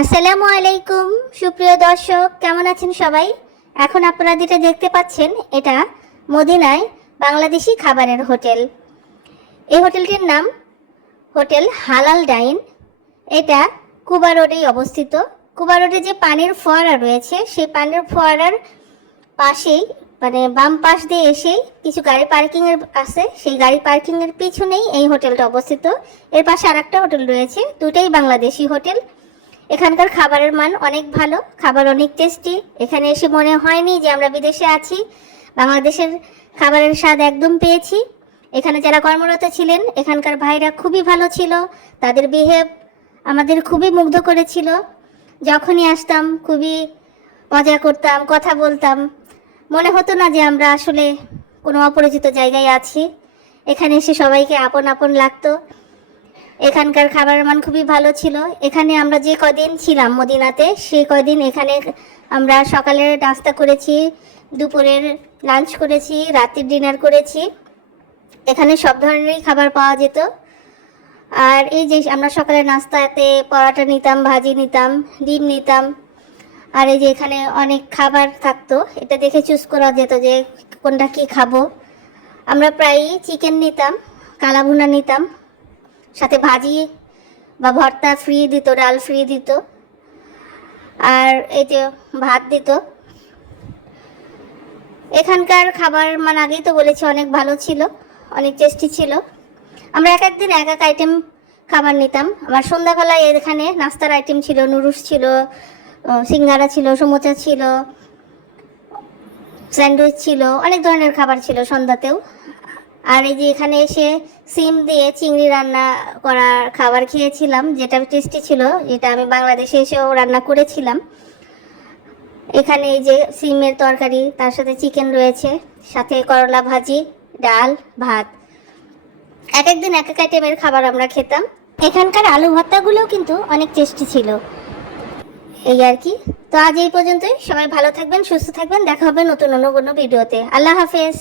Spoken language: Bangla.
আসসালামু আলাইকুম, সুপ্রিয় দর্শক, কেমন আছেন সবাই? এখন আপনারা যেটা দেখতে পাচ্ছেন, এটা মদিনায় বাংলাদেশি খাবারের হোটেল। এই হোটেলটির নাম হোটেল হালাল ডাইন। এটা কুবা রোডেই অবস্থিত। কুবা রোডে যে পানির ফোয়ারা রয়েছে, সেই পানির ফোয়ারার পাশেই মানে বাম পাশ দিয়ে এসেই কিছু গাড়ি পার্কিং এর আছে। সেই গাড়ি পার্কিং এর পিছনেই এই হোটেলটা অবস্থিত। এর পাশে আরেকটা হোটেল রয়েছে দুটাই বাংলাদেশি হোটেল। এখানকার খাবারের মান অনেক ভালো, খাবার অনেক টেস্টি এখানে এসে মনে হয়নি যে আমরা বিদেশে আছি। বাংলাদেশের খাবারের স্বাদ একদম পেয়েছি। এখানে যারা কর্মরত ছিলেন, এখানকার ভাইরা খুবই ভালো ছিল। তাদের বিহেভ আমাদের খুবই মুগ্ধ করেছিল। যখনই আসতাম, খুবই মজা করতাম, কথা বলতাম। মনে হতো না যে আমরা আসলে কোনো অপরিচিত জায়গায় আছি। এখানে এসে সবাইকে আপন আপন লাগতো। এখানকার খাবারের মান খুবই ভালো ছিল। এখানে আমরা যে কদিন ছিলাম মদিনাতে, সেই কদিন এখানে আমরা সকালে নাস্তা করেছি, দুপুরের লাঞ্চ করেছি রাতের ডিনার করেছি। এখানে সব ধরনেরই খাবার পাওয়া যেত। আর এই যে আমরা সকালে নাস্তাতে পরোটা নিতাম, ভাজি নিতাম, ডিম নিতাম, আর এই যে এখানে অনেক খাবার থাকতো। এটা দেখে চুজ করা যেত যে কোনটা কি খাব। আমরা প্রায়ই চিকেন নিতাম কালা ভুনা নিতাম। সাথে ভাজি বা ভর্তা ফ্রি দিত, ডাল ফ্রি দিত। আর এই যে ভাত দিত। এখানকার খাবার মানে আগেই তো বলেছি, অনেক ভালো ছিল, অনেক টেস্টি ছিল। আমরা এক একদিন এক এক আইটেম খাবার নিতাম। আমার সন্ধ্যাবেলায় এখানে নাস্তার আইটেম ছিল, নুডলস ছিল সিঙ্গারা ছিল, সমোচা ছিল, স্যান্ডউইচ ছিল, অনেক ধরনের খাবার ছিল সন্ধ্যাতেও। আর এই যে এখানে এসে সিম দিয়ে চিংড়ি রান্না করা খাবার খেয়েছিলাম, যেটা টেস্টি ছিল, যেটা আমি বাংলাদেশে এসেও রান্না করেছিলাম। এখানে এই যে সিমের তরকারি, তার সাথে চিকেন রয়েছে, সাথে করলা ভাজি, ডাল, ভাত। এক একদিন এক এক আইটেমের খাবার আমরা খেতাম। এখানকার আলু ভর্তাগুলোও কিন্তু অনেক টেস্টি ছিল। এই আর কি। তো আজ এই পর্যন্তই। সবাই ভালো থাকবেন, সুস্থ থাকবেন। দেখা হবে নতুন অন্য কোনো ভিডিওতে। আল্লাহ হাফেজ।